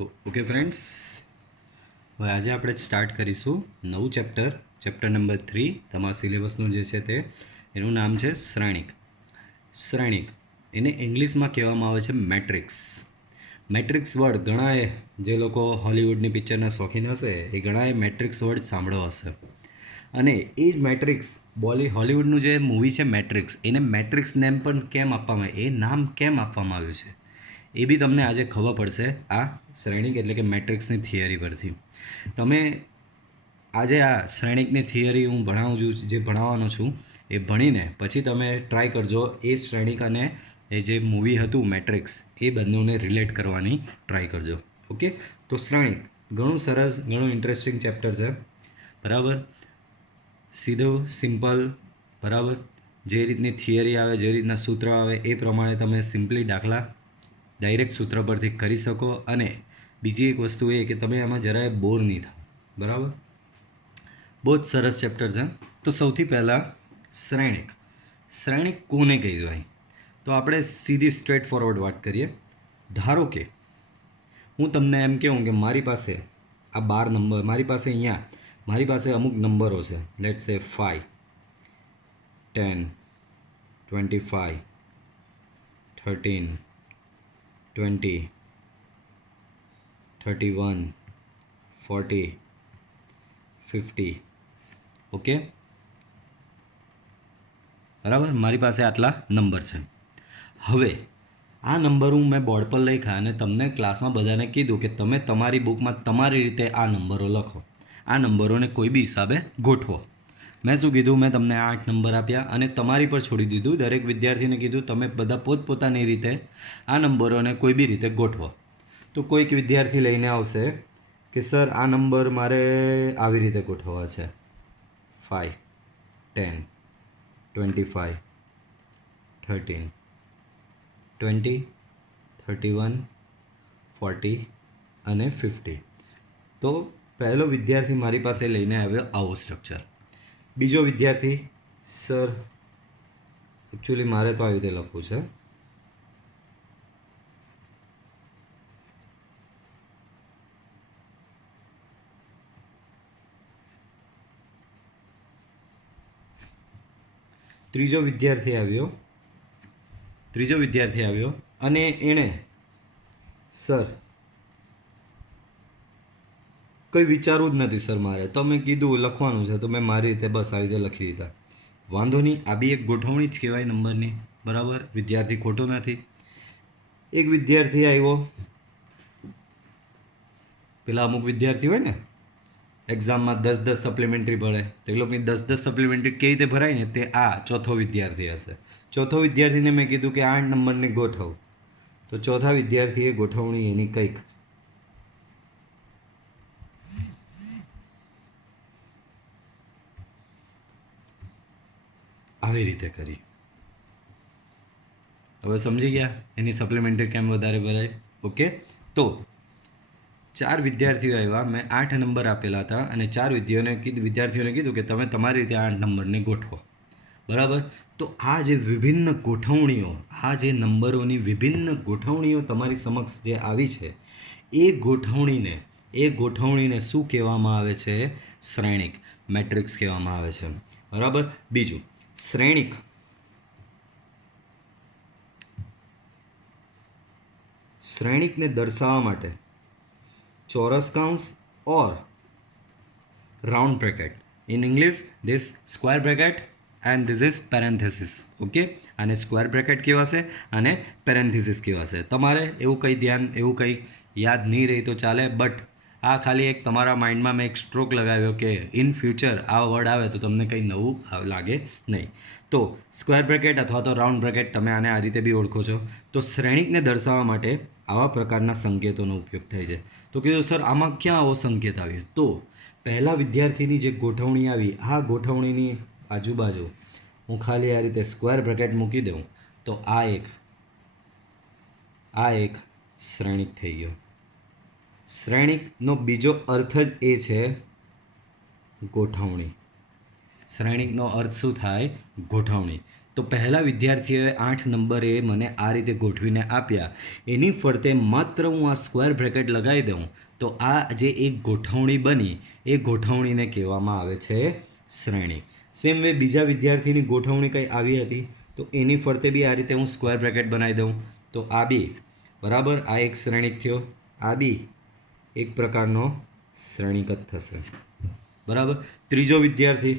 તો okay friends, હવે આજે આપણે સ્ટાર્ટ કરીશું નવું ચેપ્ટર નંબર 3. તમારા સિલેબસનું જે છે તે એનું નામ છે શ્રેણિક. એને ઇંગ્લિશમાં કહેવામાં આવે છે મેટ્રિક્સ વર્ડ. ઘણાએ જે લોકો હોલિવૂડની પિક્ચરના શોખીન હશે એ ઘણાએ મેટ્રિક્સ વર્ડ સાંભળ્યો હશે. અને એ જ મેટ્રિક્સ હોલિવૂડનું જે મૂવી છે મેટ્રિક્સ, એને મેટ્રિક્સ નેમ પણ કેમ આપવામાં એ નામ કેમ આપવામાં આવ્યું છે એ બી તમને આજે ખબર પડશે આ શ્રેણિક એટલે કે મેટ્રિક્સની થિયરી પરથી. તમે આજે આ શ્રેણિકની થિયરી હું ભણાવવાનો છું એ ભણીને પછી તમે ટ્રાય કરજો એ શ્રેણિક અને એ જે મૂવી હતું મેટ્રિક્સ એ બંનેને રિલેટ કરવાની ટ્રાય કરજો. ઓકે, તો શ્રેણિક ઘણું સરસ, ઘણું ઇન્ટરેસ્ટિંગ ચેપ્ટર છે. બરાબર, સીધું સિમ્પલ. બરાબર, જે રીતની થિયરી આવે, જે રીતના સૂત્ર આવે એ પ્રમાણે તમે સિમ્પલી દાખલા ડાયરેક્ટ સૂત્ર પરથી કરી શકો. અને બીજી એક વસ્તુ એ કે તમે આમાં જરાય બોર નહીં થાઓ. બરાબર, બહુ જ સરસ ચેપ્ટર છે. તો સૌથી પહેલાં શ્રેણિક કોને કહેવાય? તો આપણે સીધી સ્ટ્રેટ ફોરવર્ડ વાત કરીએ. ધારો કે હું તમને એમ કહું કે મારી પાસે આ 12 નંબર, મારી પાસે અમુક નંબરો છે. લેટ્સ સે 5, 10, 25, 13, 20, 31, 40, 50. ઓકે, બરાબર, મારી પાસે આટલા નંબર છે. હવે આ નંબર મેં બોર્ડ પર લખ્યા અને તમને ક્લાસમાં બધાને કીધું કે તમે તમારી બુકમાં તમારી રીતે આ નંબરો લખો. આ નંબરોને કોઈ બી હિસાબે ગોઠવો. મેં શું કીધું? મેં તમને 8 નંબર આપ્યા અને તમારી પર છોડી દીધું. દરેક વિદ્યાર્થીને કીધું તમે બધા પોતપોતાની રીતે આ નંબરોને કોઈ બી રીતે ગોઠવો. તો કોઈક વિદ્યાર્થી લઈને આવશે કે સર આ નંબર મારે આવી રીતે ગોઠવવા છે: 5, 10, 25, 13, 20, 31, 40 અને 50. તો પહેલો વિદ્યાર્થી મારી પાસે લઈને આવ્યો આવો સ્ટ્રક્ચર. બીજો વિદ્યાર્થી, સર એકચ્યુઅલી મારે તો આવી રીતે લખવું છે. ત્રીજો વિદ્યાર્થી આવ્યો અને એણે સર કંઈ વિચારવું જ નથી સર મારે, તો મેં કીધું લખવાનું છે તો મેં મારી રીતે બસ આવી રીતે લખી દીધા. વાંધો નહીં, આ બી એક ગોઠવણી જ કહેવાય નંબરની. બરાબર, વિદ્યાર્થી ખોટો નથી. એક વિદ્યાર્થી આવ્યો, પેલા અમુક વિદ્યાર્થી હોય ને એક્ઝામમાં 10 સપ્લિમેન્ટરી ભરે, તો એ લોકોની 10 સપ્લિમેન્ટરી કેવી રીતે ભરાય ને તે આ ચોથો વિદ્યાર્થી હશે. ચોથો વિદ્યાર્થીને મેં કીધું કે 8 નંબરને ગોઠવ, તો ચોથા વિદ્યાર્થીએ ગોઠવણી એની કંઈક આવી રીતે કરી. હવે સમજી ગયા એની સપ્લિમેન્ટરી કેમ વધારે ભરાય? ઓકે, તો 4 વિદ્યાર્થીઓ આવ્યા, મેં 8 નંબર આપેલા હતા અને 4 વિદ્યાર્થીઓને કીધું કે તમે તમારી રીતે 8 નંબરને ગોઠવો. બરાબર, તો આ જે વિભિન્ન ગોઠવણીઓ, આ જે નંબરોની વિભિન્ન ગોઠવણીઓ તમારી સમક્ષ જે આવી છે એ ગોઠવણીને શું કહેવામાં આવે છે? શ્રેણિક, મેટ્રિક્સ કહેવામાં આવે છે. બરાબર, બીજું શ્રેણિકને દર્શાવવા માટે ચોરસ કૌંસ or round bracket. In English this square bracket and this is parenthesis. Okay, આને સ્ક્વેર બ્રેકેટ કહેવાશે અને પેરેન્થેસિસ કહેવાશે. તમારે એવું કંઈ યાદ નહીં રહી તો ચાલે, બટ આ ખાલી એક તમારા માઇન્ડમાં મેં એક સ્ટ્રોક લગાવ્યો કે ઇન ફ્યુચર આ વર્ડ આવે તો તમને કંઈ નવું લાગે નહીં. તો સ્ક્વેર બ્રેકેટ અથવા તો રાઉન્ડ બ્રેકેટ, તમે આને આ રીતે બી ઓળખો છો. તો શ્રેણિકને દર્શાવવા માટે આવા પ્રકારના સંકેતોનો ઉપયોગ થાય છે. તો કીધું સર આમાં ક્યાં આવો સંકેત આવ્યો? તો પહેલા વિદ્યાર્થીની જે ગોઠવણી આવી, આ ગોઠવણીની આજુબાજુ હું ખાલી આ રીતે સ્ક્વેર બ્રેકેટ મૂકી દઉં તો આ એક શ્રેણિક થઈ ગયો. શ્રેણિકનો બીજો અર્થ જ એ છે ગોઠવણી. શ્રેણિકનો અર્થ શું થાય? ગોઠવણી. તો પહેલા વિદ્યાર્થીઓએ 8 નંબરે મને આ રીતે ગોઠવીને આપ્યા, એની ફરતે માત્ર હું આ સ્ક્વેર બ્રેકેટ લગાવી દઉં તો આ જે એક ગોઠવણી બની એ ગોઠવણીને કહેવામાં આવે છે શ્રેણિક. સેમ વે બીજા વિદ્યાર્થીની ગોઠવણી કંઈ આવી હતી તો એની ફરતે બી આ રીતે હું સ્ક્વેર બ્રેકેટ બનાવી દઉં તો આ બી બરાબર આ એક શ્રેણિક થયો, આ બી એક પ્રકારનો શ્રેણિક જ થશે. બરાબર. ત્રીજો વિદ્યાર્થી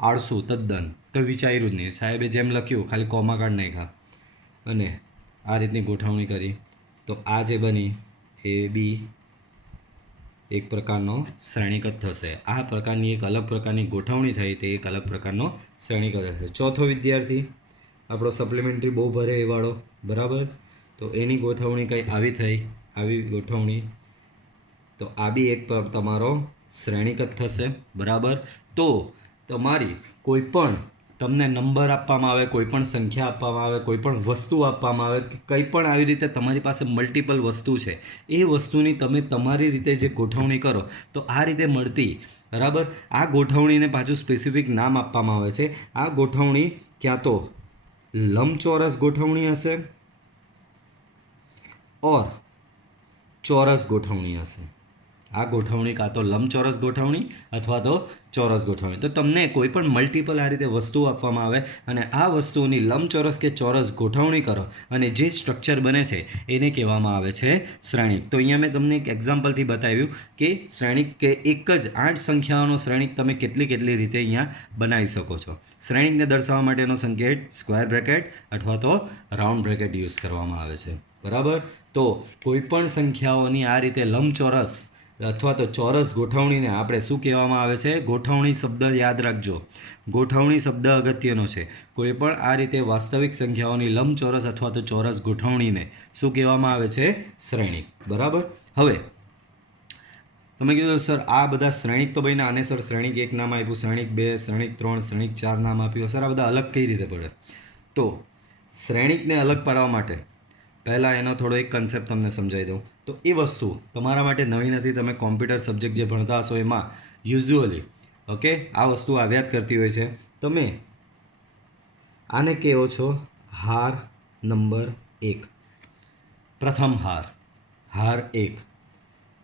આળસુ તદ્દન, કંઈ વિચાર્યું જ નહીં, સાહેબે જેમ લખ્યું ખાલી કોમા કાઢ નાખ્યા અને આ રીતની ગોઠવણી કરી તો આ જે બની એ બી એક પ્રકારનો શ્રેણિક જ થશે. આ પ્રકારની એક અલગ પ્રકારની ગોઠવણી થઈ તે એક અલગ પ્રકારનો શ્રેણિક જ થશે. ચોથો વિદ્યાર્થી આપણો સપ્લિમેન્ટરી બહુ ભરે એ વાળો, બરાબર. તો એની ગોઠવણી કંઈ આવી થઈ, આવી ગોઠવણી, તો આ બી એક તમારો શ્રેણિક જ થશે. બરાબર. તો તમારી કોઈ પણ તમને નંબર આપવામાં આવે, કોઈ પણ સંખ્યા આપવામાં આવે, કોઈ પણ વસ્તુ આપવામાં આવે, કંઈ પણ આવી રીતે તમારી પાસે મલ્ટિપલ વસ્તુ છે, એ વસ્તુની તમે તમારી રીતે જે ગોઠવણી કરો તો આ રીતે મળતી. બરાબર. આ ગોઠવણીને પાછું સ્પેસિફિક નામ આપવામાં આવે છે. આ ગોઠવણી ક્યાં તો લંબચોરસ ગોઠવણી હશે ઓર ચોરસ ગોઠવણી હશે. આ ગોઠવણી કાં તો લંબચોરસ ગોઠવણી અથવા તો ચોરસ ગોઠવણી. તો તમને કોઈ પણ મલ્ટિપલ આ રીતે વસ્તુઓ આપવામાં આવે અને આ વસ્તુઓની લંબચોરસ કે ચોરસ ગોઠવણી કરો અને જે સ્ટ્રક્ચર બને છે એને કહેવામાં આવે છે શ્રેણિક. તો અહીંયા મેં તમને એક એક્ઝામ્પલથી બતાવ્યું કે શ્રેણિક કે એક જ 8 સંખ્યાઓનો શ્રેણિક તમે કેટલી રીતે અહીંયા બનાવી શકો છો. શ્રેણિકને દર્શાવવા માટેનો સંકેત સ્ક્વેર બ્રેકેટ અથવા તો રાઉન્ડ બ્રેકેટ યુઝ કરવામાં આવે છે. બરાબર. તો કોઈ પણ સંખ્યાઓની આ રીતે લંબચોરસ અથવા તો ચોરસ ગોઠવણીને આપણે શું કહેવામાં આવે છે? ગોઠવણી શબ્દ યાદ રાખજો. ગોઠવણી શબ્દ અગત્યનો છે. કોઈ પણ આ રીતે વાસ્તવિક સંખ્યાઓની લંબચોરસ અથવા તો ચોરસ ગોઠવણીને શું કહેવામાં આવે છે? શ્રેણિક. બરાબર. હવે તમે કીધું સર આ બધા શ્રેણિક તો ભાઈ આને સર શ્રેણિક 1 નામ આપ્યું, શ્રેણિક 2, શ્રેણિક 3, શ્રેણિક 4 નામ આપ્યું. સર આ બધા અલગ કઈ રીતે પડે? તો શ્રેણિકને અલગ પાડવા માટે પહેલાં એનો થોડો એક કન્સેપ્ટ તમને સમજાવી દઉં. તો એ વસ્તુ તમારા માટે નવી નથી. તમે કોમ્પ્યુટર સબ્જેક્ટ જે ભણતા હશો એમાં યુઝ્યુઅલી ઓકે આ વસ્તુ આવ્યા જ કરતી હોય છે. તમે આને કહો છો હાર નંબર 1, પ્રથમ હાર, હાર 1.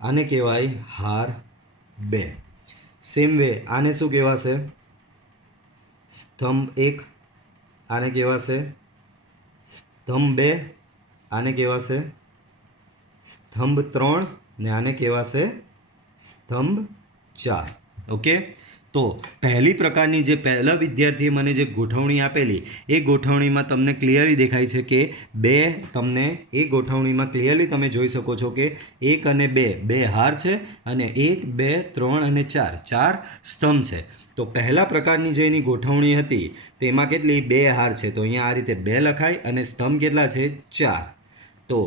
આને કહેવાય હાર 2. સેમ વે આને શું કહેવાશે? સ્તંભ 1. આને કહેવાશે સ્તંભ 2. આને કહેવાશે સ્તંભ 3 ને આને કહેવાશે સ્તંભ 4. ઓકે. તો પહેલી પ્રકારની જે પહેલા વિદ્યાર્થીએ મને જે ગોઠવણી આપેલી એ ગોઠવણીમાં તમને ક્લિયરલી દેખાય છે કે તમને એ ગોઠવણીમાં ક્લિયરલી તમે જોઈ શકો છો કે 1 અને 2 હાર છે અને 1, 2, 3 અને 4 સ્તંભ છે. તો પહેલા પ્રકારની જે એની ગોઠવણી હતી તેમાં કેટલી 2 હાર છે તો અહીંયા આ રીતે 2 લખાય અને સ્તંભ કેટલા છે 4. તો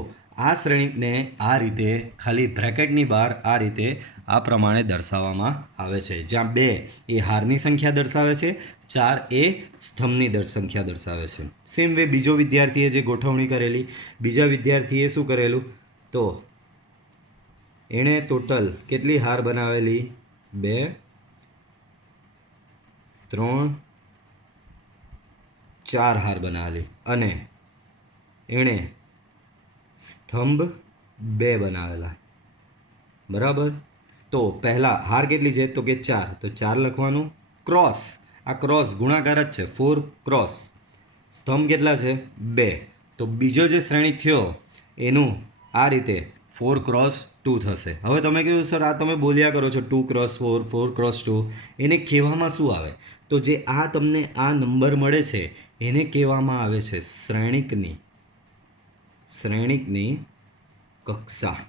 આ શ્રેણિકને આ રીતે ખાલી બ્રેકેટની બહાર આ રીતે આ પ્રમાણે દર્શાવવામાં આવે છે, જ્યાં 2 એ હારની સંખ્યા દર્શાવે છે, 4 એ સ્તંભની સંખ્યા દર્શાવે છે. સેમ વે બીજો વિદ્યાર્થીએ જે ગોઠવણી કરેલી, બીજા વિદ્યાર્થીએ શું કરેલું? તો એણે ટોટલ કેટલી હાર બનાવેલી? 2, 3, 4 હાર બનાવેલી અને એણે સ્તંભ 2 બનાવેલા. બરાબર. તો પહેલાં હાર કેટલી છે? તો કે 4. તો 4 લખવાનું. ક્રોસ, આ ક્રોસ ગુણાકાર જ છે, 4 ક્રોસ. સ્તંભ કેટલા છે? 2. તો બીજો જે શ્રેણિક થયો એનું આ રીતે 4 ક્રોસ 2 થશે. હવે તમે કહ્યું સર આ તમે બોલ્યા કરો છો 2 ક્રોસ 4, 4 ક્રોસ 2, એને કહેવામાં શું આવે? તો જે આ તમને આ નંબર મળે છે એને કહેવામાં આવે છે શ્રેણિકની કક્ષા.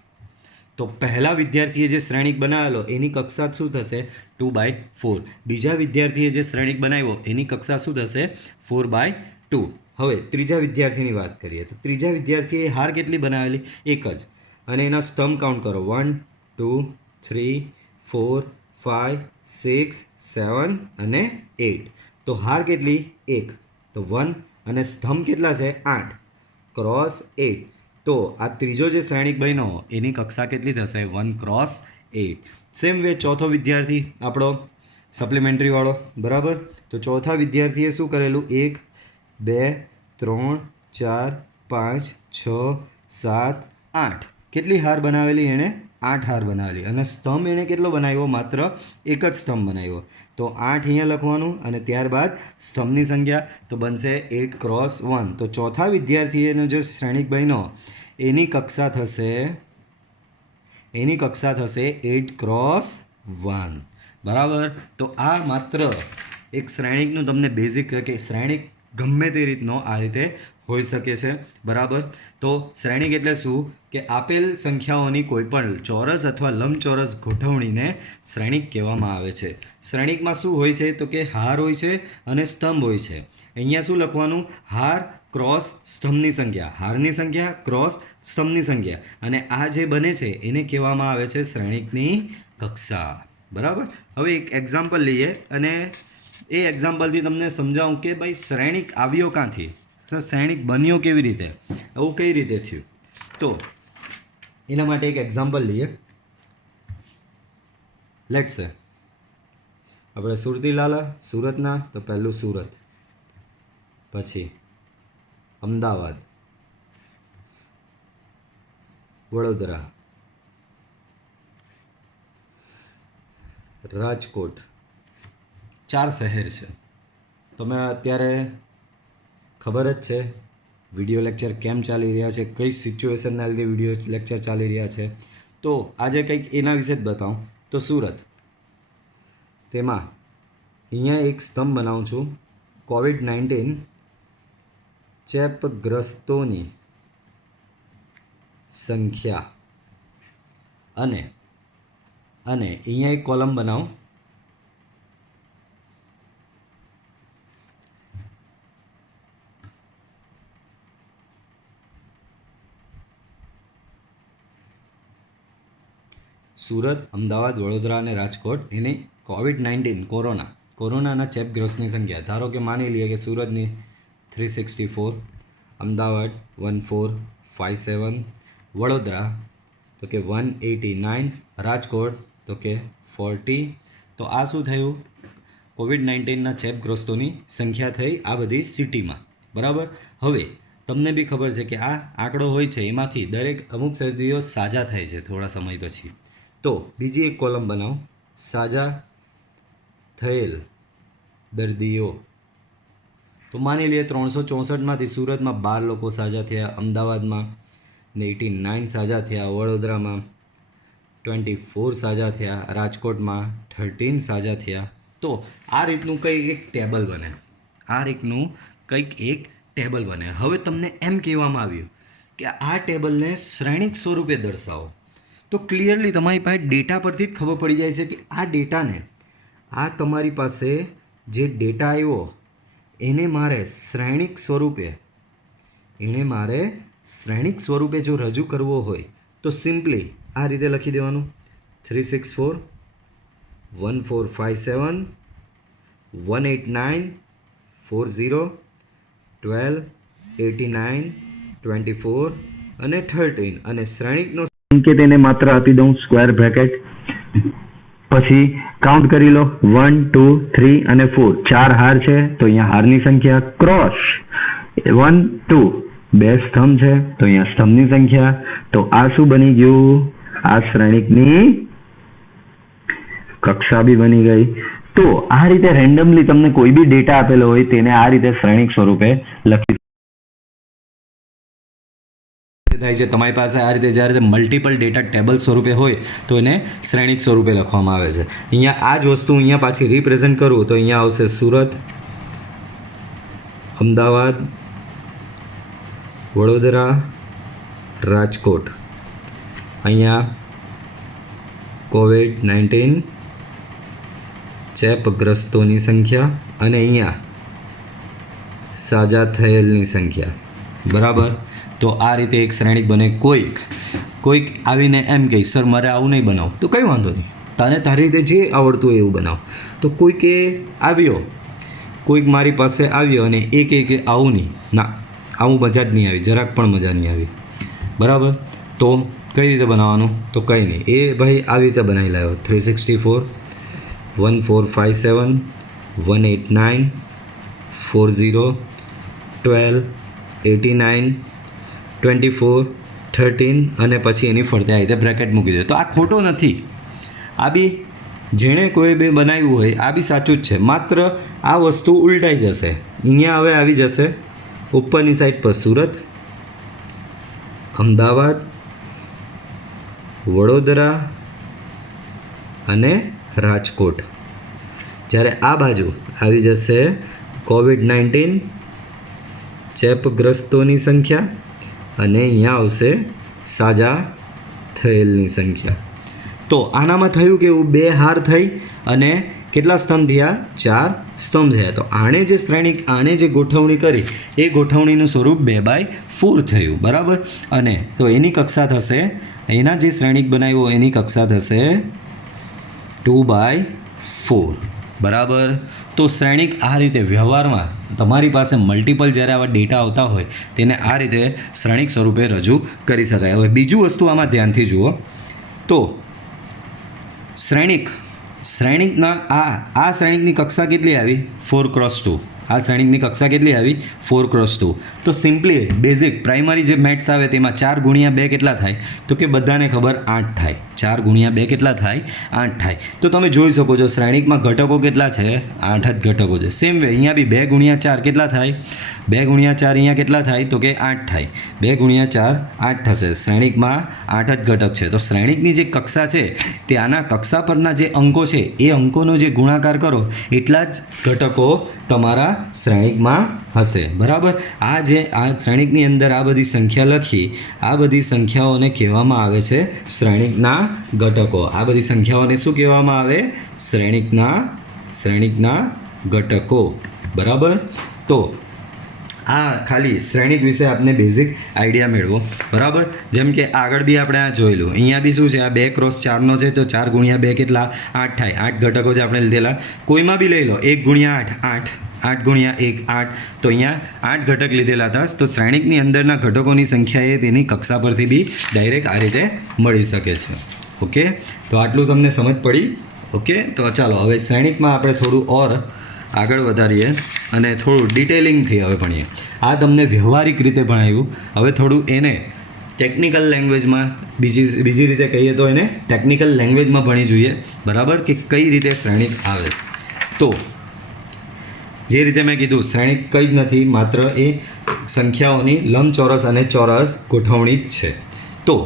તો પહેલા વિદ્યાર્થીએ જે શ્રેણિક બનાવેલો એની કક્ષા શું થશે? 2/4. બીજા વિદ્યાર્થીએ જે શ્રેણિક બનાવ્યો એની કક્ષા શું થશે? 4/2. હવે ત્રીજા વિદ્યાર્થીની વાત કરીએ તો ત્રીજા વિદ્યાર્થીએ હાર કેટલી બનાવેલી? 1 જ. અને એના સ્તંભ કાઉન્ટ કરો 1, 2, 3, 4, 5, 6, 7 અને 8. તો હાર કેટલી? 1. તો 1 અને સ્તંભ કેટલા છે? 8 ક્રોસ 8. તો આ ત્રીજો જે શ્રેણિક બન્યો એની કક્ષા કેટલી થશે? 1 ક્રોસ 8. સેમ વે ચોથો વિદ્યાર્થી આપણો સપ્લિમેન્ટરીવાળો, બરાબર. તો ચોથા વિદ્યાર્થીએ શું કરેલું? 1 2 3 4 5 6 7 8 કેટલી હાર બનાવેલી એણે? 8 હાર બનાવેલી. અને સ્તંભ એણે કેટલો બનાવ્યો? માત્ર એક જ સ્તંભ બનાવ્યો. તો 8 અહીંયા લખવાનું અને ત્યારબાદ સ્તંભની સંખ્યા તો બનશે 8x1. તો ચોથા વિદ્યાર્થીએનો જે શ્રેણિક બન્યો એની કક્ષા થશે 8x1, બરાબર. તો આ માત્ર એક શ્રેણિકનું તમને બેઝિક કે શ્રેણિક ગમે તે રીતનો આ રીતે હોઈ શકે છે, બરાબર. તો શ્રેણિક એટલે શું? કે આપેલ સંખ્યાઓની કોઈપણ ચોરસ અથવા લંબચોરસ ગોઠવણીને શ્રેણિક કહેવામાં આવે છે. શ્રેણિકમાં શું હોય છે? તો કે હાર હોય છે અને સ્તંભ હોય છે. અહીંયા શું લખવાનું? હાર ક્રોસ સ્તંભની સંખ્યા, હારની સંખ્યા ક્રોસ સ્તંભની સંખ્યા, અને આ જે બને છે એને કહેવામાં આવે છે શ્રેણિકની કક્ષા, બરાબર. હવે એક એક્ઝામ્પલ લઈએ અને એ એક્ઝામ્પલથી તમને સમજાવું કે ભાઈ શ્રેણિક આવ્યો ક્યાંથી, સર શ્રેણિક બન્યો કેવી રીતે, એવું કઈ રીતે થયું. તો એના માટે એક એક્ઝામ્પલ લઈએ. લેટ્સ સે આપણે સુરતી લાલા સુરતના, તો પહેલું સુરત, પછી અમદાવાદ, વડોદરા, રાજકોટ, 4 શહેર છે. તમે અત્યારે ખબર જ છે વિડીયો લેક્ચર કેમ ચાલી રહ્યા છે, કઈ સિચ્યુએશનના લીધે વિડીયો લેક્ચર ચાલી રહ્યા છે. તો આજે કંઈક એના વિશે જ બતાવું. તો સુરત, તેમાં અહીંયા એક સ્તંભ બનાવું છું. COVID-19 ચેપગ્રસ્તોની સંખ્યા અને અહીંયા એક કોલમ બનાવો. સુરત, અમદાવાદ, વડોદરા અને રાજકોટ એની COVID-19 કોરોનાના ચેપગ્રસ્તની સંખ્યા. ધારો કે માની લઈએ કે સુરતની 364, અમદાવાદ 1457, વડોદરા તો કે 189, રાજકોટ તો કે 40. તો આ શું થયું? COVID-19ના ચેપગ્રસ્તોની સંખ્યા થઈ આ બધી સિટીમાં, બરાબર. હવે તમને બી ખબર છે કે આ આંકડો હોય છે એમાંથી દરેક અમુક દર્દીઓ સાજા થાય છે થોડા સમય પછી. તો બીજી એક કોલમ બનાવો, સાજા થયેલ દર્દીઓ. તો માની લઈએ 364માંથી સુરતમાં 12 લોકો સાજા થયા, અમદાવાદમાં 89 સાજા થયા, વડોદરામાં 24 સાજા થયા, રાજકોટમાં 13 સાજા થયા. તો આ રીતનું કંઈક એક ટેબલ બને. હવે તમને એમ કહેવામાં આવ્યું કે આ ટેબલને શ્રેણિક સ્વરૂપે દર્શાવો. તો ક્લિયરલી તમારી પાસે ડેટા પરથી જ ખબર પડી જાય છે કે આ ડેટાને, આ તમારી પાસે જે ડેટા આવ્યો એને મારે શ્રેણિક સ્વરૂપે જો રજૂ કરવો હોય તો સિમ્પલી આ રીતે લખી દેવાનું. 364, 1457, 189, 40, 12, 89, 24 અને 13. અને શ્રેણિકનો સંકેત એને માત્ર આપી દઉં સ્ક્વેર બ્રેકેટ. પછી કાઉન્ટ કરી લો 1 2 3 અને 4, 4 હાર છે તો અહીંયા હારની સંખ્યા ક્રોસ 1 2, 2 સ્તંભ છે તો અહીંયા સ્તંભની સંખ્યા. તો આ શું બની ગયું? આ શ્રેણિકની કક્ષા બી બની ગઈ. તો આ રીતે રેન્ડમલી તમને કોઈ બી ડેટા આપેલો હોય તેને આ રીતે શ્રેણિક સ્વરૂપે લખી થાય છે. તમારી પાસે આ રીતે જ્યારે મલ્ટિપલ ડેટા ટેબલ સ્વરૂપે હોય તો એને શ્રેણિક સ્વરૂપે લખવામાં આવે છે. અહીંયા આ જ વસ્તુ અહીંયા પાછી રિપ્રેઝન્ટ કરું તો અહીંયા આવશે સુરત, અમદાવાદ, વડોદરા, રાજકોટ. અહીંયા COVID-19 ચેપગ્રસ્તોની સંખ્યા અને અહીંયા સાજા થયેલની સંખ્યા, બરાબર. તો આ રીતે એક શ્રેણિક બને. કોઈક આવીને એમ કહે સર મારે આવું નહીં બનાવું, તો કંઈ વાંધો નહીં, તને તારી રીતે જે આવડતું હોય એવું બનાવ. તો કોઈકે આવ્યો, કોઈક મારી પાસે આવ્યો અને એ કહે કે આવું નહીં, ના આવું મજા જ નહીં આવી, જરાક પણ મજા નહીં આવી, બરાબર. તો કઈ રીતે બનાવવાનું? તો કંઈ નહીં, એ ભાઈ આવી રીતે બનાવી લાવ્યો 364, 1457 189 40 12 89 24 13 અને પછી એની ફરતે આ રીતે બ્રેકેટ મૂકી દો. તો આ ખોટો નથી, આ બી જેણે કોઈ બી બનાવ્યું હોય આ બી સાચું જ છે, માત્ર આ વસ્તુ ઉલટાઈ જશે. અહીંયા હવે આવી જશે ઉપરની સાઈડ પર સુરત, અમદાવાદ, વડોદરા અને રાજકોટ. જ્યારે આ બાજુ આવી જશે COVID-19 ચેપગ્રસ્તોની સંખ્યા અને અહીંયા આવશે સાજા થયેલની સંખ્યા. તો આનામાં થયું કે એવું 2 હાર થઈ અને કેટલા સ્તંભ થયા? 4 સ્તંભ થયા. તો આણે જે શ્રેણિક આણે જે ગોઠવણી કરી એ ગોઠવણીનું સ્વરૂપ 2/4 થયું, બરાબર. અને તો એની કક્ષા થશે, એના જે શ્રેણિક બનાવ્યો એની કક્ષા થશે 2/4, બરાબર. તો શ્રેણિક આ રીતે વ્યવહારમાં તમારી પાસે મલ્ટિપલ જ્યારે આવા ડેટા આવતા હોય તેને આ રીતે શ્રેણિક સ્વરૂપે રજૂ કરી શકાય. હવે બીજું વસ્તુ આમાં ધ્યાનથી જુઓ તો શ્રેણિકના આ શ્રેણિકની કક્ષા કેટલી આવી? 4x2. આ શ્રેણિકની કક્ષા કેટલી આવી? 4x2. તો સિમ્પલી બેઝિક પ્રાઇમરી જે મેથ્સ આવે તેમાં 4 × 2 કેટલા થાય? તો કે બધાને ખબર 8 થાય. 4 × 2 કેટલા થાય? 8 થાય. તો તમે જોઈ શકો છો શ્રેણિકમાં ઘટકો કેટલા છે? 8 જ ઘટકો છે. સેમ વે અહીંયા બી 2 × 4 કેટલા થાય? 2 × 4 અહીંયા કેટલા થાય? તો કે 8 થાય. 2 × 4 8 થશે. શ્રેણિકમાં 8 જ ઘટક છે. તો શ્રેણિકની જે કક્ષા છે ત્યાંના કક્ષા પરના જે અંકો છે એ અંકોનો જે ગુણાકાર કરો એટલા જ ઘટકો તમારા શ્રેણિકમાં હશે, બરાબર. આ શ્રેણિકની અંદર આ બધી સંખ્યા લખી, આ બધી સંખ્યાઓને કહેવામાં આવે છે શ્રેણિકના ઘટકો. આ બધી સંખ્યાઓને શું કહેવામાં આવે? શ્રેણિકના ઘટકો, બરાબર. તો આ ખાલી શ્રેણિક વિશે આપને બેઝિક આઈડિયા મેળવો, બરાબર. જેમ કે આગળ બી આપણે આ જોયેલું, અહીંયા બી શું છે? આ 2x4નો છે તો 4 × 2 કેટલા? 8 થાય. 8 ઘટકો જે આપણે લીધેલા. કોઈમાં બી લઈ લો 1 × 8 8, 8 × 1 8. તો અહીંયા 8 ઘટક લીધેલા હતા. તો શ્રેણિકની અંદરના ઘટકોની સંખ્યા એ તેની કક્ષા પરથી બી ડાયરેક્ટ આ રીતે મળી શકે છે. ઓકે, તો આટલું તમને સમજ પડી? ઓકે, તો ચાલો હવે શ્રેણિકમાં આપણે થોડું ઓર આગળ વધારીએ અને થોડું ડિટેલિંગથી હવે ભણીએ. આ તમને વ્યવહારિક રીતે ભણાવ્યું. હવે થોડું એને ટેકનિકલ લેંગ્વેજમાં બીજી રીતે કહીએ તો એને ટેકનિકલ લેંગ્વેજમાં ભણી જોઈએ, બરાબર, કે કઈ રીતે શ્રેણિક આવે. તો જે રીતે મેં કીધું શ્રેણિક કંઈ જ નથી, માત્ર એ સંખ્યાઓની લંબચોરસ અને ચોરસ ગોઠવણી જ છે. તો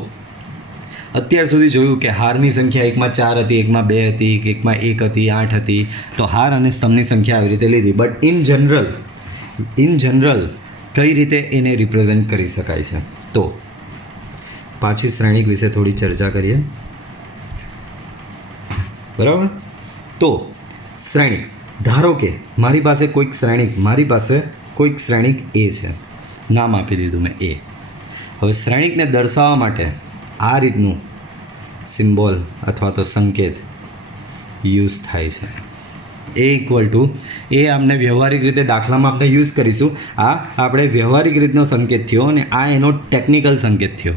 અત્યાર સુધી જોયું કે હારની સંખ્યા એકમાં 4 હતી, એકમાં 2 હતી, એકમાં 1 હતી, 8 હતી. તો હાર અને સ્તંભની સંખ્યા આવી રીતે લીધી. બટ ઇન જનરલ કઈ રીતે એને રિપ્રેઝેન્ટ કરી શકાય છે? તો પાછી શ્રેણિક વિશે થોડી ચર્ચા કરીએ, બરાબર. તો શ્રેણિક, ધારો કે મારી પાસે કોઈક શ્રેણિક A છે, નામ આપી દીધું મેં A. હવે શ્રેણિકને દર્શાવવા માટે આ રીતનું સિમ્બોલ અથવા તો સંકેત યુઝ થાય છે. એ આપણે વ્યવહારિક રીતે દાખલામાં આપણે યુઝ કરીશું. આ આપણે વ્યવહારિક રીતનો સંકેત થયો અને આ એનો ટેકનિકલ સંકેત થયો.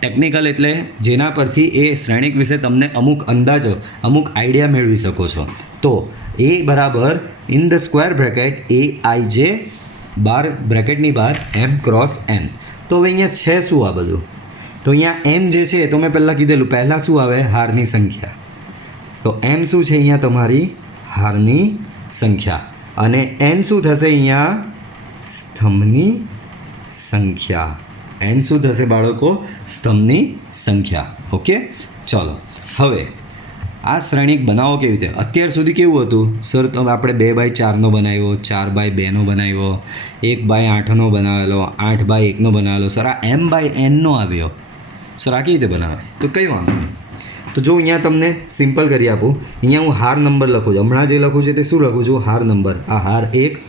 ટેકનિકલ એટલે જેના પરથી એ શ્રેણિક વિશે તમને અમુક અંદાજો, અમુક આઈડિયા મેળવી શકો છો. તો A બરાબર in the square bracket AIJ બાર બ્રેકેટની બહાર M×N. તો હવે અહીંયા છે શું આ બધું? તો અહીંયા M જે છે એ તો મેં પહેલાં કીધેલું, પહેલાં શું આવે? હારની સંખ્યા. તો M શું છે? અહીંયા તમારી હારની સંખ્યા. અને N શું થશે? અહીંયા સ્તંભની સંખ્યા. N શું થશે બાળકો? સ્તંભની સંખ્યા. ઓકે, ચલો હવે આ શ્રેણિક બનાવો કેવી રીતે? અત્યાર સુધી કેવું હતું સર? તો આપણે 2/4નો બનાવ્યો, 4/2નો બનાવ્યો, 1/8નો બનાવેલો, 8/1નો બનાવેલો. સર આ M/Nનો આવ્યો, સર આ કેવી રીતે બનાવે? તો કંઈ વાંધો નહીં. તો જો અહીંયા તમને સિમ્પલ કરી આપું. અહીંયા હું હાર નંબર લખું છું. હમણાં જે લખું છું તે શું લખું છું? હાર નંબર. આ હાર 1.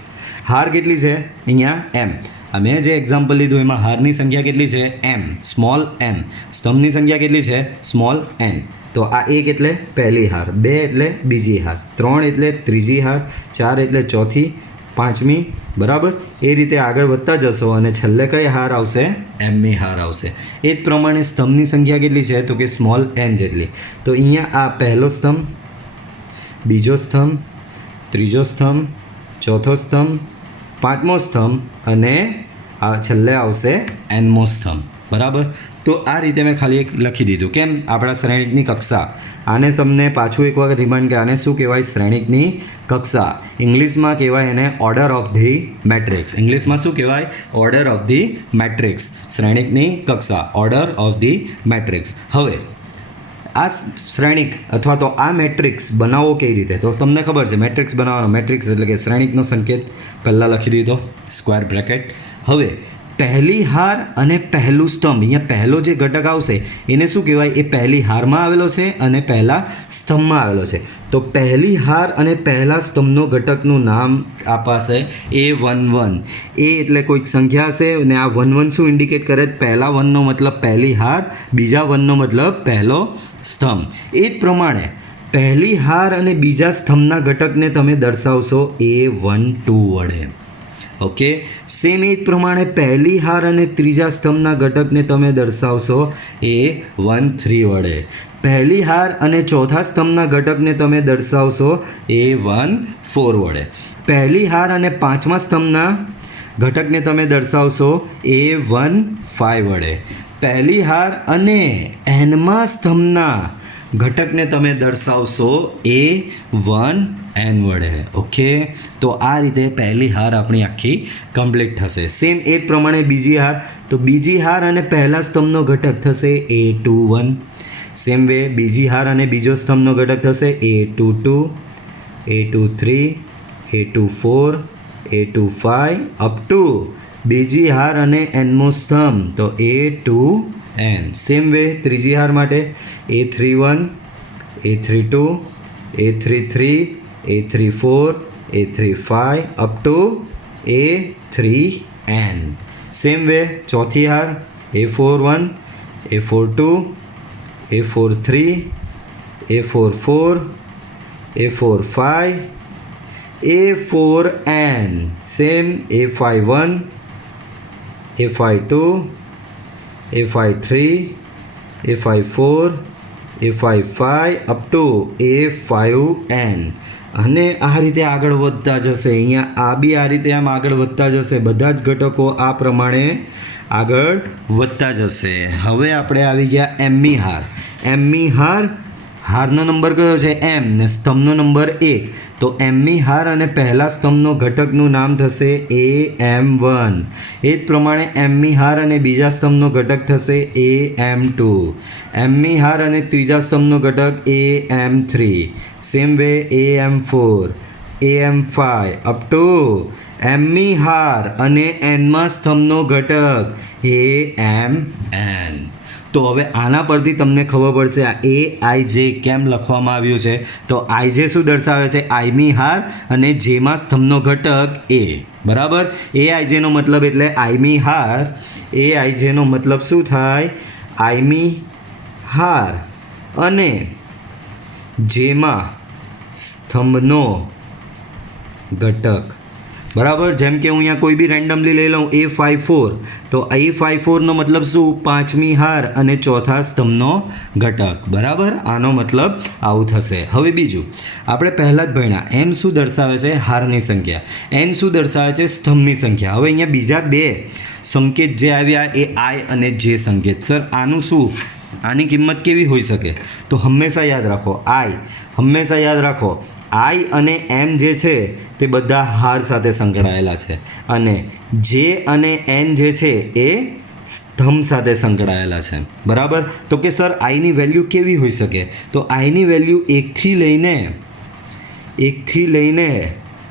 હાર કેટલી છે? અહીંયા M. મેં જે એક્ઝામ્પલ લીધું એમાં હારની સંખ્યા કેટલી છે? M, small m. સ્તંભની સંખ્યા કેટલી છે? Small n. તો આ 1 એટલે પહેલી હાર, 2 એટલે બીજી હાર, 3 એટલે ત્રીજી હાર, 4 એટલે ચોથી, 5મી, બરાબર. એ રીતે આગળ વધતા જશો અને છેલ્લે કઈ હાર આવશે? mમી હાર આવશે. એ જ પ્રમાણે સ્તંભની સંખ્યા કેટલી છે? તો કે સ્મોલ n જેટલી. તો અહીંયા આ પહેલો સ્તંભ, બીજો સ્તંભ, ત્રીજો સ્તંભ, ચોથો સ્તંભ, પાંચમો સ્તંભ અને આ છેલ્લે આવશે એનમો સ્તંભ. બરાબર. તો આ રીતે મેં ખાલી એક લખી દીધું. કેમ? આપણા શ્રેણિકની કક્ષા. આને તમને પાછું એક વખત રિમાઇન્ડ કે આને શું કહેવાય? શ્રેણિકની કક્ષા. ઇંગ્લિશમાં કહેવાય એને ઓર્ડર ઓફ ધી મેટ્રિક્સ. ઇંગ્લિશમાં શું કહેવાય? Order of the matrix. શ્રેણિકની કક્ષા, ઓર્ડર ઓફ ધી મેટ્રિક્સ. હવે આ શ્રેણિક અથવા તો આ મેટ્રિક્સ બનાવવો કઈ રીતે? તો તમને ખબર છે મેટ્રિક્સ બનાવવાનો. મેટ્રિક્સ એટલે કે શ્રેણિકનો સંકેત પહેલાં લખી દીધો, સ્ક્વેર બ્રેકેટ. હવે પહેલી હાર અને પહેલું સ્તંભ, અહીંયા પહેલો જે ઘટક આવશે એને શું કહેવાય? એ પહેલી હારમાં આવેલો છે અને પહેલા સ્તંભમાં આવેલો છે. તો પહેલી હાર અને પહેલા સ્તંભનો ઘટકનું નામ આપાશે A11. એ એટલે કોઈક સંખ્યા હશે અને આ 11 શું ઇન્ડિકેટ કરે? પહેલા 1નો મતલબ પહેલી હાર, બીજા 1નો મતલબ પહેલો સ્તંભ. એ જ પ્રમાણે પહેલી હાર અને બીજા સ્તંભના ઘટકને તમે દર્શાવશો A12 વડે. ઓકે. સેમ એ જ પ્રમાણે પહેલી હાર અને ત્રીજા સ્તંભના ઘટકને તમે દર્શાવશો A13 વડે. પહેલી હાર અને ચોથા સ્તંભના ઘટકને તમે દર્શાવશો A14 વડે. પહેલી હાર અને પાંચમા સ્તંભના ઘટકને તમે દર્શાવશો A15 વડે. પહેલી હાર અને એનમા સ્તંભના ઘટકને તમે દર્શાવશો A1n વડે. ઓકે. તો આ રીતે પહેલી હાર આપણી આખી કમ્પ્લીટ થશે. સેમ એ જ પ્રમાણે બીજી હાર, તો બીજી હાર અને પહેલા સ્તંભનો ઘટક થશે A21. સેમ વે બીજી હાર અને બીજો સ્તંભનો ઘટક થશે A22, A23, A24, A25 up to બીજી હાર અને એનમો સ્તંભ તો A2n. સેમ વે ત્રીજી હાર માટે A31, A32, A33, A34, A35 up to A3n. Same way ચોથી હાર A41, A42, A43, A44, A45, A4n. Same A51, A52, A53, A54, A55 up to A5n. અને આ રીતે આગળ વધતા જશે. અહીંયા આ બી આ રીતે આમ આગળ વધતા જશે. બધા જ ઘટકો આ પ્રમાણે આગળ વધતા જશે. હવે આપણે આવી ગયા એમમી હાર. એમમી હાર, હારનો નંબર કયો છે? એમ ને સ્તંભનો નંબર 1. તો એમમી હાર અને પહેલા સ્તંભનો ઘટકનું નામ થશે AM1. એ જ પ્રમાણે એમમી હાર અને બીજા સ્તંભનો ઘટક થશે AM2. એમમી હાર અને ત્રીજા સ્તંભનો ઘટક AM3. Same way AM4, AM5 up to એમમી હાર અને એનમા સ્તંભનો ઘટક AMN. તો હવે આના પરથી તમને ખબર પડશે આ AIJ કેમ લખવામાં આવ્યું છે. તો IJ શું દર્શાવે છે? આઈમી હાર અને જેમાં સ્તંભનો ઘટક A. બરાબર. AIJનો મતલબ એટલે આઈમી હાર. AIJનો મતલબ શું થાય? આઈમી હાર અને જેમાં સ્તંભનો ઘટક. બરાબર. જેમ કે હું અહીંયા કોઈ બી રેન્ડમલી લઈ લઉં A54, તો A54નો મતલબ શું? પાંચમી હાર અને ચોથા સ્તંભનો ઘટક. બરાબર. આનો મતલબ આવું થશે. હવે બીજું આપણે પહેલાં જ ભણ્યા M શું દર્શાવે છે? હારની સંખ્યા. N શું દર્શાવે છે? સ્તંભની સંખ્યા. હવે અહીંયા બીજા બે સંકેત જે આવ્યા એ I અને J સંકેત. સર આનું શું? આની કિંમત કેવી હોઈ શકે? તો હંમેશા યાદ રાખો I, હંમેશા યાદ રાખો I અને M જે છે તે બધા હાર સાથે સંકળાયેલા છે અને J અને N જે છે એ સ્તંભ સાથે સંકળાયેલા છે. બરાબર. તો કે સર આઈની વેલ્યુ કેવી હોઈ શકે? તો આઈની વેલ્યુ એકથી લઈને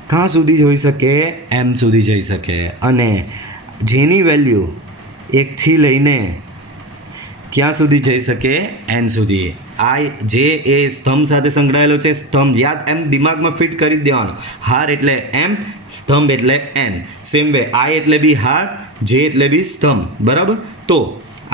ક્યાં સુધી હોઈ શકે? M સુધી જઈ શકે. અને જેની વેલ્યુ એકથી લઈને ક્યાં સુધી જઈ શકે? N સુધી. જે એ સ્તંભ સાથે સંકળાયેલો છે. સ્તંભ યાદ એમ દિમાગમાં ફિટ કરી દેવાનો. હાર એટલે M, સ્તંભ એટલે N. સેમ વે I એટલે બી હાર, J એટલે બી સ્તંભ. બરાબર. તો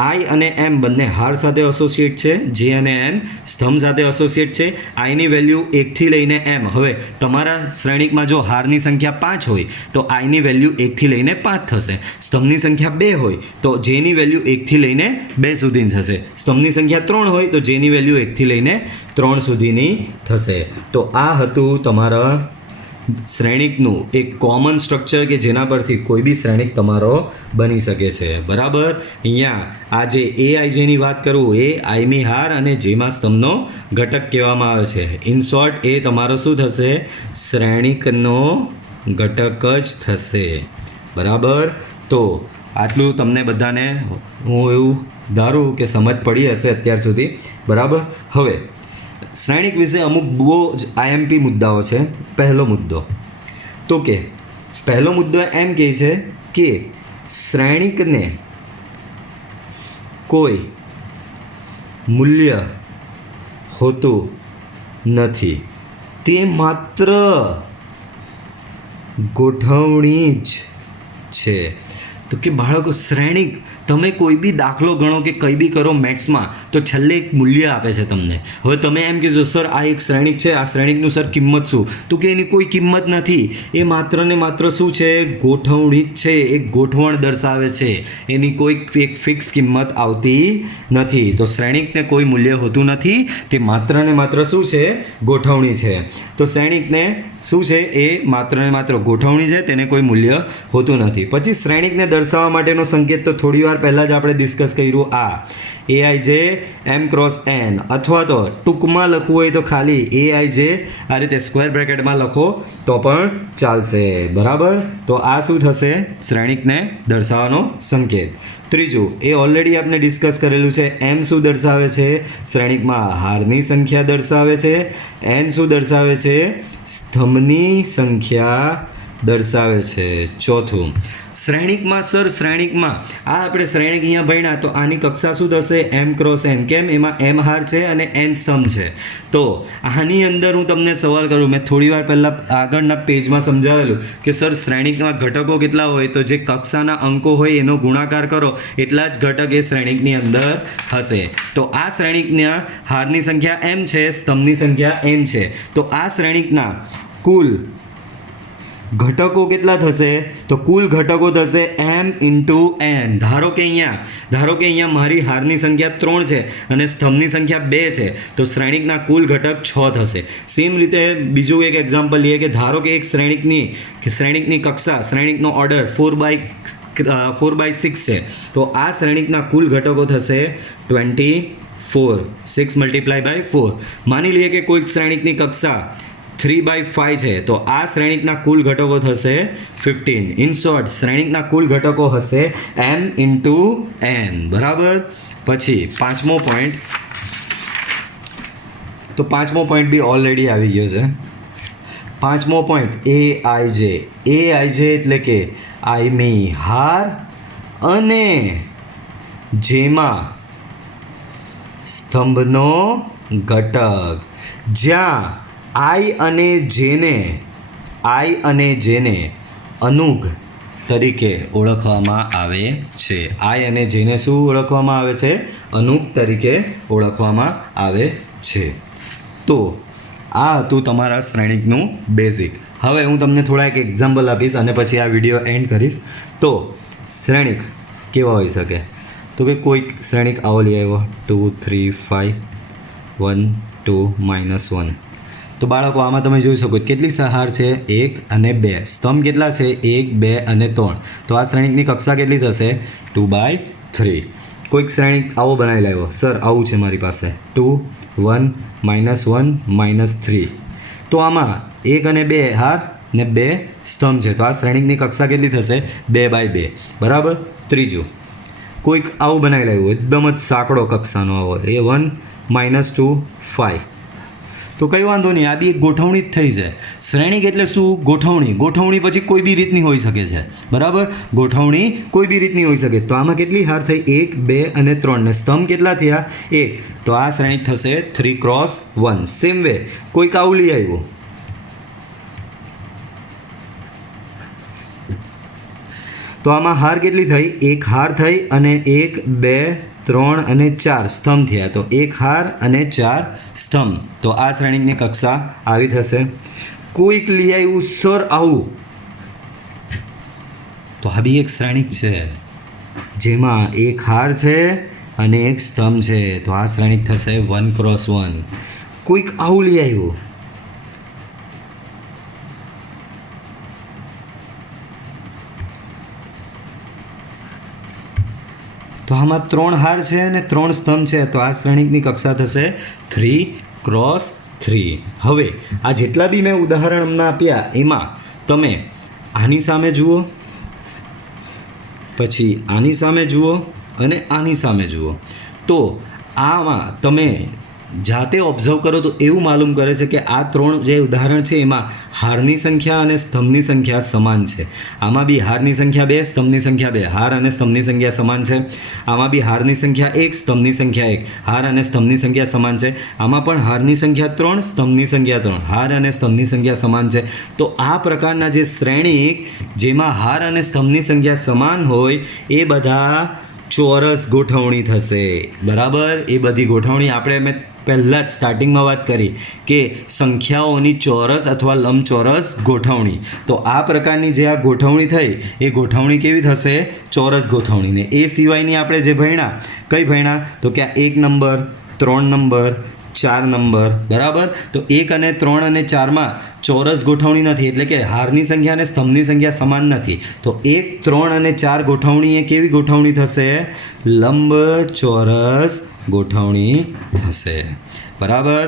આઈ અને એમ બંને હાર સાથે એસોસિએટ છે, જે અને એન સ્તંભ સાથે એસોસિએટ છે. આઈની વેલ્યુ 1 થી લઈને એમ. હવે તમારા શ્રેણિકમાં જો હારની સંખ્યા 5 હોય તો આઈની વેલ્યુ 1 થી લઈને 5 થશે. સ્તંભની સંખ્યા 2 હોય તો જેની વેલ્યુ 1 થી લઈને 2 સુધીની થશે. સ્તંભની સંખ્યા 3 હોય તો જેની વેલ્યુ 1 થી લઈને 3 સુધીની થશે. તો આ હતું તમારા શ્રેણિકનું એક કોમન સ્ટ્રક્ચર કે જેના પરથી કોઈ બી શ્રેણિક તમારો બની શકે છે. બરાબર. અહીંયા આ જે એ આઈ જેની વાત કરું એ આઈમી હાર અને જેમાં સ્તંભનો ઘટક કહેવામાં આવે છે. ઇન શોર્ટ એ તમારો શું થશે? શ્રેણિકનો ઘટક જ થશે. બરાબર. તો આટલું તમને બધાને હું એવું ધારું કે સમજ પડી હશે અત્યાર સુધી. બરાબર. હવે શ્રેણિક વિશે અમુક બહુ જ આઈએમપી મુદ્દાઓ છે. પહેલો મુદ્દો તો કે પહેલો મુદ્દો એમ કહે છે કે શ્રેણિકને કોઈ મૂલ્ય હોતું નથી, તે માત્ર ગોઠવણી જ છે. તો કે બાળકો શ્રેણિક તમે કોઈ બી દાખલો ગણો કે કંઈ બી કરો મેથ્સમાં તો છેલ્લે એક મૂલ્ય આપે છે તમને. હવે તમે એમ કહેજો સર આ એક શ્રેણિક છે, આ શ્રેણિકનું સર કિંમત શું? તો કે એની કોઈ કિંમત નથી. એ માત્ર ને માત્ર શું છે? ગોઠવણી જ છે. એક ગોઠવણ દર્શાવે છે. એની કોઈ એક ફિક્સ કિંમત આવતી નથી. તો શ્રેણિકને કોઈ મૂલ્ય હોતું નથી, તે માત્ર ને માત્ર શું છે? ગોઠવણી છે. તો શ્રેણિકને શું છે? એ માત્ર ને માત્ર ગોઠવણી છે, તેને કોઈ મૂલ્ય હોતું નથી. પછી શ્રેણિકને દર્શાવવા માટેનો સંકેત તો થોડી વાર પહેલાં જ આપણે ડિસ્કસ કર્યું. આ AIJ M ક્રોસ N, અથવા તો ટૂંકમાં લખવું હોય તો ખાલી AIJ આ રીતે સ્ક્વેર બ્રેકેટમાં લખો તો પણ ચાલશે. બરાબર. તો આ શું થશે? શ્રેણિકને દર્શાવવાનો સંકેત. ત્રીજું એ ઓલરેડી આપણે ડિસ્કસ કરેલું છે. M શું દર્શાવે છે? શ્રેણિકમાં હારની સંખ્યા દર્શાવે છે. N શું દર્શાવે છે? સ્તંભની સંખ્યા દર્શાવે છે. ચોથું શ્રેણિકમાં સર શ્રેણિકમાં આ આપણે શ્રેણિક અહીંયા ભણ્યા તો આની કક્ષા શું થશે? M cross N. કેમ? એમાં M હાર છે અને N સ્તંભ છે. તો આની અંદર હું તમને સવાલ કરું, મેં થોડી વાર પહેલાં આગળના પેજમાં સમજાવેલું કે સર શ્રેણિકમાં ઘટકો કેટલા હોય? તો જે કક્ષાના અંકો હોય એનો ગુણાકાર કરો એટલા જ ઘટક એ શ્રેણિકની અંદર હશે. તો આ શ્રેણિકના હારની સંખ્યા M છે, સ્તંભની સંખ્યા N છે. તો આ શ્રેણિકના કુલ ઘટકો કેટલા થશે? તો કુલ ઘટકો થશે M ઇન્ટુ N. ધારો કે અહીંયા મારી હારની સંખ્યા 3 છે અને સ્તંભની સંખ્યા 2 છે, તો શ્રેણિકના કુલ ઘટક 6 થશે. સેમ રીતે બીજું એક એક્ઝામ્પલ લઈએ કે ધારો કે એક શ્રેણિકની કક્ષા, શ્રેણિકનો ઓર્ડર 4/6 છે, તો આ શ્રેણિકના કુલ ઘટકો થશે 24. 6 મલ્ટીપ્લાય બાય 4. માની લઈએ કે કોઈ શ્રેણિકની કક્ષા 3/5 છે, તો આ શ્રેણિકના કુલ ઘટકો થશે 15. ઇન શોર્ટ શ્રેણિકના કુલ ઘટકો હશે M ઇન્ટુ N. બરાબર. પછી પાંચમો પોઈન્ટ, તો પાંચમો પોઈન્ટ બી ઓલરેડી આવી ગયો છે. પાંચમો પોઈન્ટ AIJ. AIJ એટલે કે આઈમી હાર અને જેમાં સ્તંભનો ઘટક. જ્યાં I અને જેને અનુગ તરીકે ઓળખવામાં આવે છે. I અને જેને શું ઓળખવામાં આવે છે? અનુગ તરીકે ઓળખવામાં આવે છે. તો આ હતું તમારા શ્રેણિકનું બેઝિક. હવે હું તમને થોડા એક એક્ઝામ્પલ આપીશ અને પછી આ વિડીયો એન્ડ કરીશ. તો શ્રેણિક કેવા હોઈ શકે? તો કે કોઈક શ્રેણિક આવો લઈ આવ્યો 2 3 5 1 2 -1. તો બાળકો આમાં તમે જોઈ શકો કેટલી હાર છે? 1 અને 2. સ્તંભ કેટલા છે? 1 2 અને 3. તો આ શ્રેણિકની કક્ષા કેટલી થશે? 2/3. કોઈક શ્રેણિક આવો બનાવી લાવ્યો, સર આવું છે મારી પાસે 2 1 -1 -3. તો આમાં 1 અને 2 હાર ને 2 સ્તંભ છે, તો આ શ્રેણિકની કક્ષા કેટલી થશે? 2/2. બરાબર. ત્રીજું કોઈક આવું બનાવી લાવ્યું એકદમ જ સાંકડો કક્ષાનો આવો A1 -2 5. તો કંઈ વાંધો નહીં, આ બી એક ગોઠવણી જ થઈ છે. શ્રેણિક એટલે શું? ગોઠવણી પછી કોઈ બી રીતની હોઈ શકે છે. બરાબર. ગોઠવણી કોઈ બી રીતની હોઈ શકે. તો આમાં કેટલી હાર થઈ? 1 2 અને 3 ને સ્તંભ કેટલા થયા? 1. તો આ શ્રેણિક થશે 3x1. સેમ વે કોઈક આવું લઈ આવ્યું, તો આમાં હાર કેટલી થઈ? 1 હાર થઈ અને 1 2 3 અને 4 સ્તંભ થયા, તો 1 હાર અને 4 સ્તંભ. તો આ શ્રેણિકની કક્ષા આવી થશે. કોઈક લઈ આવ્યું સર આવું, તો આ બી એક શ્રેણિક છે જેમાં 1 હાર છે અને 1 સ્તંભ છે, તો આ શ્રેણિક થશે 1x1. કોઈક આવું લઈ આવ્યું, તો આમાં 3 હાર છે અને 3 સ્તંભ છે, તો આ શ્રેણિકની કક્ષા થશે 3x3. હવે આ જેટલા બી મેં ઉદાહરણ હમણાં આપ્યા એમાં તમે આની સામે જુઓ, પછી આની સામે જુઓ અને આની સામે જુઓ, તો આમાં તમે જાતે ઓબ્ઝર્વ કરો તો એવું માલુમ કરે છે કે આ 3 જે ઉદાહરણ છે એમાં હારની સંખ્યા અને સ્તંભની સંખ્યા સમાન છે. આમાં બી હારની સંખ્યા 2, સ્તંભની સંખ્યા 2, હાર અને સ્તંભની સંખ્યા સમાન છે. આમાં બી હારની સંખ્યા 1, સ્તંભની સંખ્યા 1, હાર અને સ્તંભની સંખ્યા સમાન છે. આમાં પણ હારની સંખ્યા 3, સ્તંભની સંખ્યા 3, હાર અને સ્તંભની સંખ્યા સમાન છે. તો આ પ્રકારના જે શ્રેણિક જેમાં હાર અને સ્તંભની સંખ્યા સમાન હોય એ બધા ચોરસ ગોઠવણી થશે. બરાબર, એ બધી ગોઠવણી આપણે મેં પહેલાં જ સ્ટાર્ટિંગમાં વાત કરી કે સંખ્યાઓની ચોરસ અથવા લંબચોરસ ગોઠવણી. તો આ પ્રકારની જે આ ગોઠવણી થઈ એ ગોઠવણી કેવી થશે? ચોરસ ગોઠવણીને. એ સિવાયની આપણે જે ભણ્યા, કઈ ભણ્યા? તો કે આ 1 નંબર, 3 નંબર, 4 નંબર. બરાબર, તો 1 અને 3 અને 4માં ચોરસ ગોઠવણી નથી, એટલે કે હારની સંખ્યા અને સ્તંભની સંખ્યા સમાન નથી. તો 1, 3 અને 4 ગોઠવણી એ કેવી ગોઠવણી થશે? લંબચોરસ ગોઠવણી થશે. બરાબર.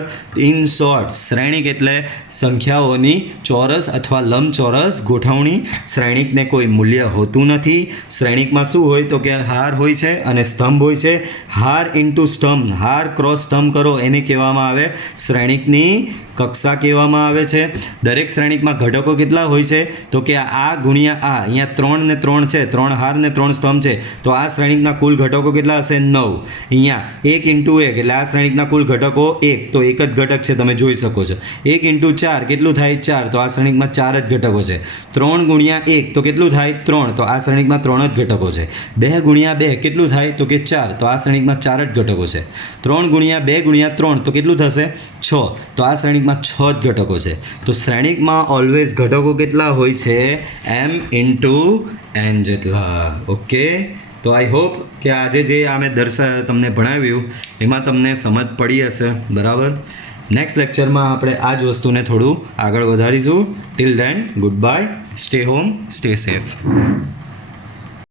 ઇન શોર્ટ, શ્રેણિક એટલે સંખ્યાઓની ચોરસ અથવા લંબચોરસ ગોઠવણી. શ્રેણિકને કોઈ મૂલ્ય હોતું નથી. શ્રેણિકમાં શું હોય તો કે હાર હોય છે અને સ્તંભ હોય છે. હાર ઇન્ટુ સ્તંભ, હાર ક્રોસ સ્તંભ કરો એને કહેવામાં આવે શ્રેણિકની કક્ષા કહેવામાં આવે છે. દરેક શ્રેણિકમાં ઘટકો કેટલા હોય છે તો કે આ ગુણ્યા આ, અહીંયા 3 ને 3 છે, 3 હાર ને 3 સ્તંભ છે, તો આ શ્રેણિકના કુલ ઘટકો કેટલા હશે? 9. અહીંયા 1 ઇન્ટુ 1 એટલે આ શ્રેણિકના કુલ ઘટકો 1, તો એક જ ઘટક છે, તમે જોઈ શકો છો. 1 ઇન્ટુ 4 કેટલું થાય? 4, તો આ શ્રેણિકમાં 4 જ ઘટકો છે. 3 ગુણ્યા 1 તો કેટલું થાય? 3, તો આ શ્રેણિકમાં 3 જ ઘટકો છે. 2 ગુણ્યા 2 કેટલું થાય? તો કે 4, તો આ શ્રેણિકમાં 4 જ ઘટકો છે. 3 ગુણ્યા 2 ગુણ્યા 3 તો કેટલું થશે? 6, તો આ શ્રેણિકમાં 6 જ ઘટકો છે. તો શ્રેણિકમાં ઓલવેઝ ઘટકો કેટલા હોય છે? m ઇન્ટુ n જેટલા. ઓકે, તો આઈ હોપ કે આજે જે આ મેં તમને ભણાવ્યું એમાં તમને સમજ પડી હશે. બરાબર. નેક્સ્ટ લેક્ચરમાં આપણે આ જ વસ્તુને થોડું આગળ વધારીશું. Till then, good bye, stay home, stay safe.